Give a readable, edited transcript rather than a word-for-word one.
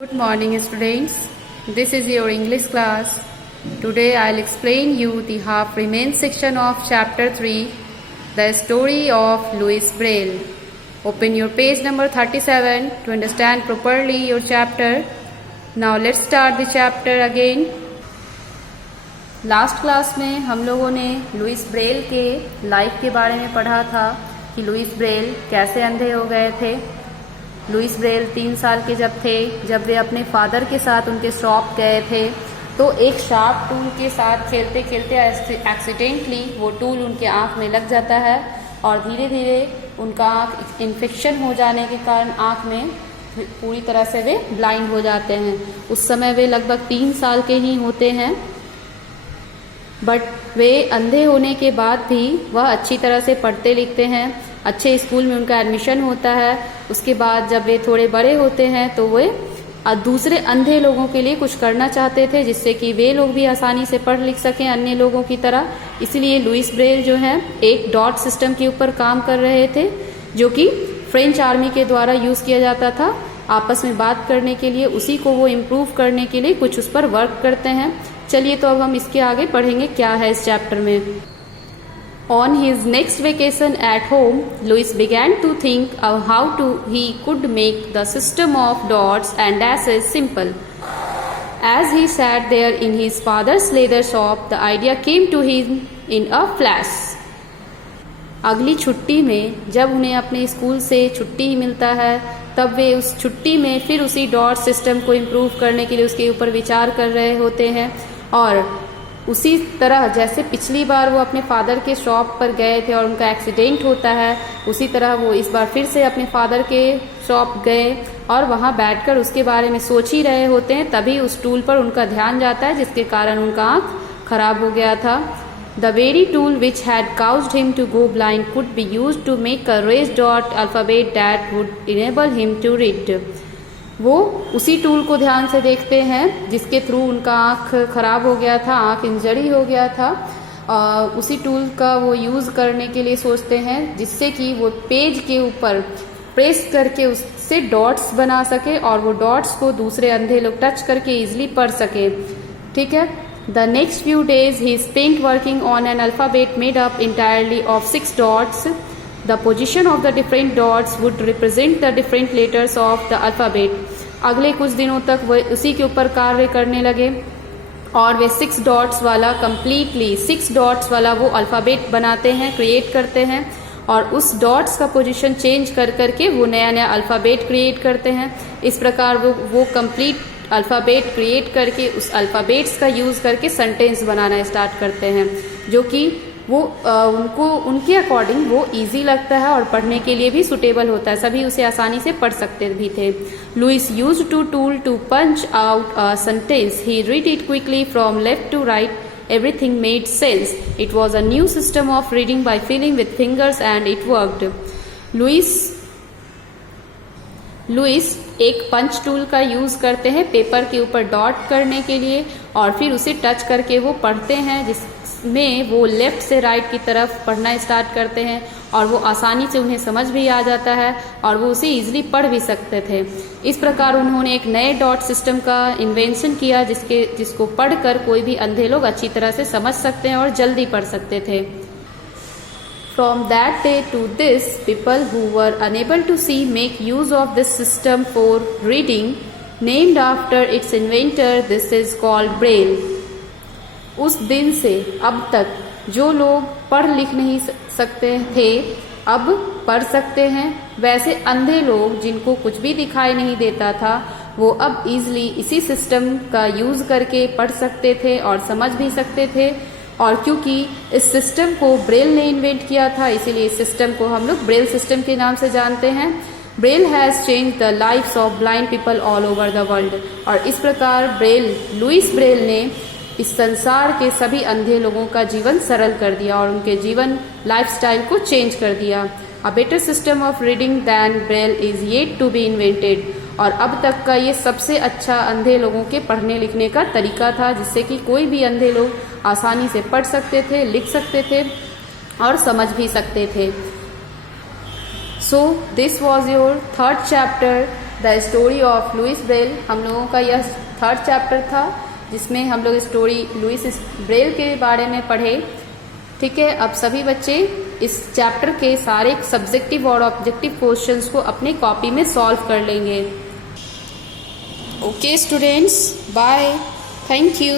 Good morning students, this is your English class. Today I will explain you the half remain section of chapter 3, the story of Louis Braille. Open your page number 37 to understand properly your chapter. Now let's start the chapter again. Last class में हम लोगों ने Louis Braille के life के बारे में पढ़ा था कि लुइस ब्रेल कैसे अंधे हो गए थे। लुइस ब्रेल 3 साल के जब थे, जब वे अपने फादर के साथ उनके शॉप गए थे तो एक शार्प टूल के साथ खेलते खेलते एक्सीडेंटली वो टूल उनके आँख में लग जाता है और धीरे धीरे उनका आँख इन्फेक्शन हो जाने के कारण आँख में पूरी तरह से वे ब्लाइंड हो जाते हैं। उस समय वे लगभग 3 साल के ही होते हैं, बट वे अंधे होने के बाद भी वह अच्छी तरह से पढ़ते लिखते हैं। अच्छे स्कूल में उनका एडमिशन होता है। उसके बाद जब वे थोड़े बड़े होते हैं तो वे दूसरे अंधे लोगों के लिए कुछ करना चाहते थे जिससे कि वे लोग भी आसानी से पढ़ लिख सकें अन्य लोगों की तरह। इसलिए लुइस ब्रेल जो है एक डॉट सिस्टम के ऊपर काम कर रहे थे जो कि फ्रेंच आर्मी के द्वारा यूज किया जाता था आपस में बात करने के लिए। उसी को वो इम्प्रूव करने के लिए कुछ उस पर वर्क करते हैं। चलिए तो अब हम इसके आगे पढ़ेंगे क्या है इस चैप्टर में। On his next vacation at home, Louis began to think of how he could make the system of dots and dashes simple. As he sat there in his father's leather shop, the idea came to him in a flash. अगली छुट्टी में जब उन्हें अपने school से छुट्टी मिलता है तब वे उस छुट्टी में फिर उसी डॉट सिस्टम को इम्प्रूव करने के लिए उसके ऊपर विचार कर रहे होते हैं। और उसी तरह जैसे पिछली बार वो अपने फादर के शॉप पर गए थे और उनका एक्सीडेंट होता है, उसी तरह वो इस बार फिर से अपने फादर के शॉप गए और वहाँ बैठकर उसके बारे में सोच ही रहे होते हैं। तभी उस टूल पर उनका ध्यान जाता है जिसके कारण उनका आँख खराब हो गया था। The very tool which had caused him to go blind could be used to make a raised dot alphabet that would enable him to read. वो उसी टूल को ध्यान से देखते हैं जिसके थ्रू उनका आँख खराब हो गया था, आँख इंजरी हो गया था। उसी टूल का वो यूज़ करने के लिए सोचते हैं जिससे कि वो पेज के ऊपर प्रेस करके उससे डॉट्स बना सके और वो डॉट्स को दूसरे अंधे लोग टच करके इजीली पढ़ सके। ठीक है। The next few days he spent working on an alphabet made up entirely of 6 dots. The position of the different dots would represent the different letters of the alphabet. अगले कुछ दिनों तक वो उसी के ऊपर कार्य करने लगे और वे 6 डॉट्स वाला कम्प्लीटली 6 डॉट्स वाला वो अल्फ़ाबेट बनाते हैं, क्रिएट करते हैं और उस डॉट्स का पोजीशन चेंज कर करके वो नया नया अल्फ़ाबेट क्रिएट करते हैं। इस प्रकार वो कंप्लीट अल्फ़ाबेट क्रिएट करके उस अल्फ़ाबेट्स का यूज़ करके सेंटेंस बनाना स्टार्ट करते हैं जो कि वो उनको उनके अकॉर्डिंग वो इजी लगता है और पढ़ने के लिए भी सुटेबल होता है। सभी उसे आसानी से पढ़ सकते भी थे। Louis used to tool to punch out a sentence. He read it quickly from left to right. Everything made sense. It was a new system of reading by feeling with fingers and it worked. Louis एक punch tool का use करते हैं paper के ऊपर dot करने के लिए और फिर उसे टच करके वो पढ़ते हैं जिसमें वो लेफ्ट से राइट की तरफ पढ़ना स्टार्ट करते हैं और वो आसानी से उन्हें समझ भी आ जाता है और वो उसे इजीली पढ़ भी सकते थे। इस प्रकार उन्होंने एक नए डॉट सिस्टम का इन्वेंशन किया जिसको पढ़कर कोई भी अंधे लोग अच्छी तरह से समझ सकते हैं और जल्दी पढ़ सकते थे। From that day to this, people who were unable to see make use of this system for reading, named after its inventor. This is called Braille. उस दिन से अब तक जो लोग पढ़ लिख नहीं सकते थे अब पढ़ सकते हैं। वैसे अंधे लोग जिनको कुछ भी दिखाई नहीं देता था वो अब इजीली इसी सिस्टम का यूज़ करके पढ़ सकते थे और समझ भी सकते थे। और क्योंकि इस सिस्टम को ब्रेल ने इन्वेंट किया था इसीलिए इस सिस्टम को हम लोग ब्रेल सिस्टम के नाम से जानते हैं। Braille has change the lifes of blind people all over the world. और इस प्रकार लुइस ब्रेल ने इस संसार के सभी अंधे लोगों का जीवन सरल कर दिया और उनके जीवन लाइफस्टाइल को चेंज कर दिया। A better system of reading than Braille is yet to be invented. और अब तक का ये सबसे अच्छा अंधे लोगों के पढ़ने लिखने का तरीका था जिससे कि कोई भी अंधे लोग आसानी से पढ़ सकते थे, लिख सकते थे और समझ भी सकते थे। So this was your 3rd chapter the story of Louis Braille. हम लोगों का यह थर्ड चैप्टर था जिसमें हम लोग स्टोरी लुइस ब्रेल के बारे में पढ़े। ठीक है, अब सभी बच्चे इस चैप्टर के सारे सब्जेक्टिव और ऑब्जेक्टिव क्वेश्चंस को अपने कॉपी में सॉल्व कर लेंगे। Okay students, bye, thank you.